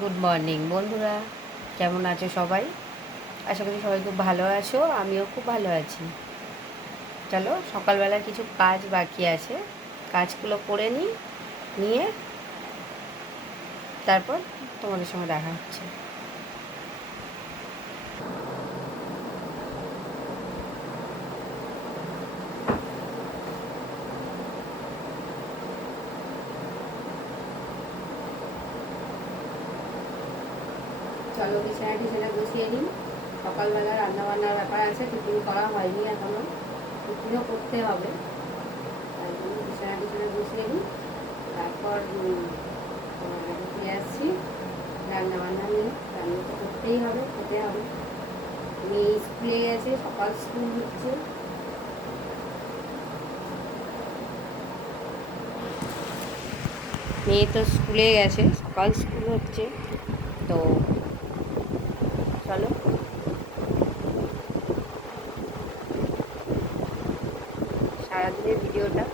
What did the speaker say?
Good morning বন্ধুরা, কেমন আছো সবাই? আশা করি সবাই খুব ভালো আছো, আমিও খুব ভালো আছি। চলো, সকালবেলার কিছু কাজ বাকি আছে, কাজগুলো করে নিয়ে তারপর তোমাদের সঙ্গে দেখা হচ্ছে। চলো, বিছানা গুছিয়ে নিই। সকালবেলা রান্নাবান্নার ব্যাপার আছে, টিফিন করা হয়নি এখনো, টিফিনও করতে হবে। তাই জন্য বিছানা গুছিয়ে নিই, তারপর তোমার কাছে ফিরে আসছি। রান্নাবান্না নিয়ে রান্না তো করতেই হবে, খেতে হবে। মেয়ে স্কুলে গেছে, সকাল স্কুল হচ্ছে। মেয়ে তো স্কুলে গেছে, সকাল স্কুল হচ্ছে। তো চলো, সারাদিনের ভিডিওটা